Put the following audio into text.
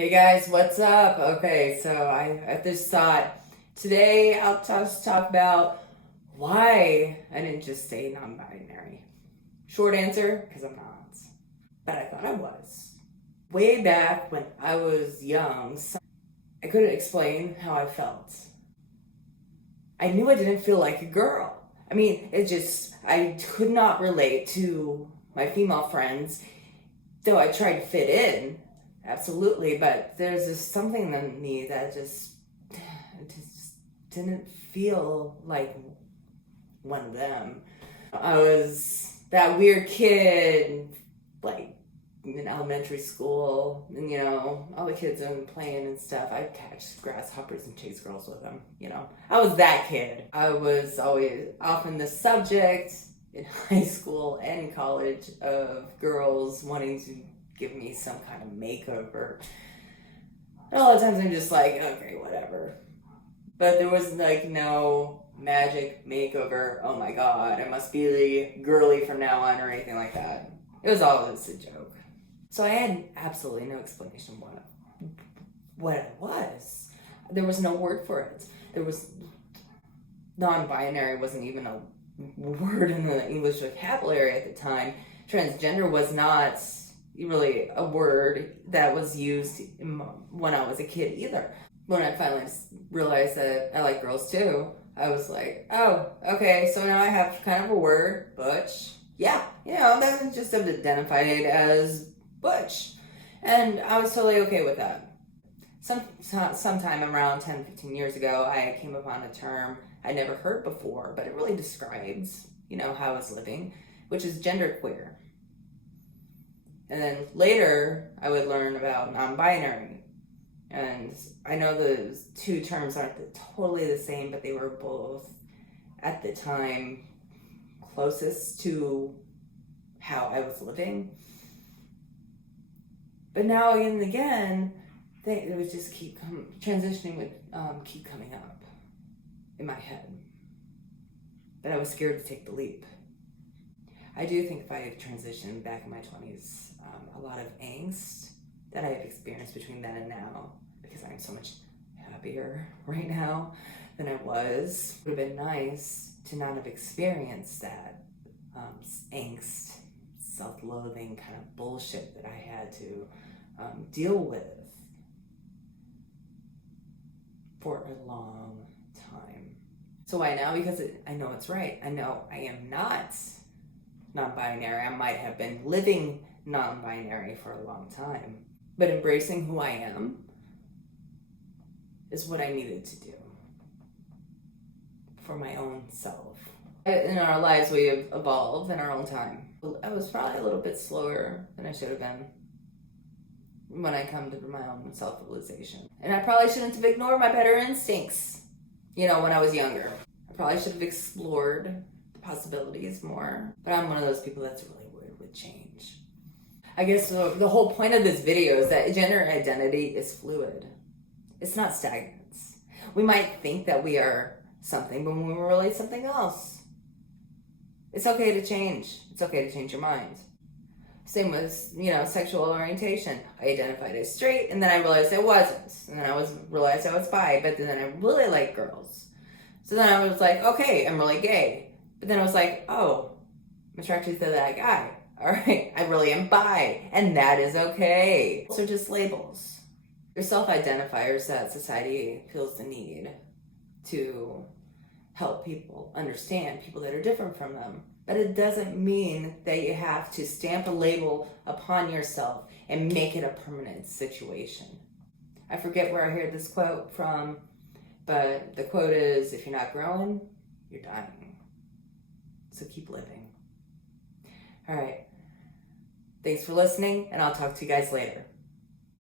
Hey guys, what's up? Okay, so I had this thought. Today I'll just talk about why I didn't just say non binary. Short answer, because I'm not. But I thought I was. Way back when I was young, I couldn't explain how I felt. I knew I didn't feel like a girl. I mean, I could not relate to my female friends, though I tried to fit in. Absolutely, but there's just something in me that just didn't feel like one of them. I was that weird kid, like in elementary school, and all the kids are playing and stuff. I'd catch grasshoppers and chase girls with them. I was that kid. I was always often the subject in high school and college of girls wanting to give me some kind of makeover. And a lot of times I'm just like, okay, whatever. But there was like no magic makeover. Oh my god, I must be girly from now on or anything like that. It was always a joke. So I had absolutely no explanation what it was. There was no word for it. There was non-binary wasn't even a word in the English vocabulary at the time. Transgender was not really a word that was used when I was a kid either. When I finally realized that I like girls too, I was like, oh, okay, so now I have kind of a word, butch. Yeah, that's just identified as butch. And I was totally okay with that. Sometime around 10, 15 years ago, I came upon a term I never heard before, but it really describes, how I was living, which is genderqueer. And then later, I would learn about non-binary. And I know those two terms aren't totally the same, but they were both, at the time, closest to how I was living. But now and again, it would just transitioning would keep coming up in my head. But I was scared to take the leap. I do think if I had transitioned back in my 20s, a lot of angst that I have experienced between then and now, because I'm so much happier right now than I was, would have been nice to not have experienced that angst, self-loathing kind of bullshit that I had to deal with for a long time. So why now? Because I know it's right. I know I am not non-binary. I might have been living non-binary for a long time, but embracing who I am is what I needed to do for my own self. In our lives, we have evolved in our own time. I was probably a little bit slower than I should have been when I come to my own self-realization. And I probably shouldn't have ignored my better instincts, when I was younger. I probably should have explored possibilities more, but I'm one of those people that's really weird with change. I guess the whole point of this video is that gender identity is fluid. It's not stagnant. We might think that we are something, but when we're really something else. It's okay to change. It's okay to change your mind. Same with, sexual orientation. I identified as straight, and then I realized I wasn't. And then I realized I was bi, but then I really like girls. So then I was like, okay, I'm really gay. But then I was like, oh, I'm attracted to that guy. All right, I really am bi, and that is okay. So just labels. They're self-identifiers that society feels the need to help people understand people that are different from them. But it doesn't mean that you have to stamp a label upon yourself and make it a permanent situation. I forget where I heard this quote from, but the quote is, if you're not growing, you're dying. So keep living. All right. Thanks for listening, and I'll talk to you guys later.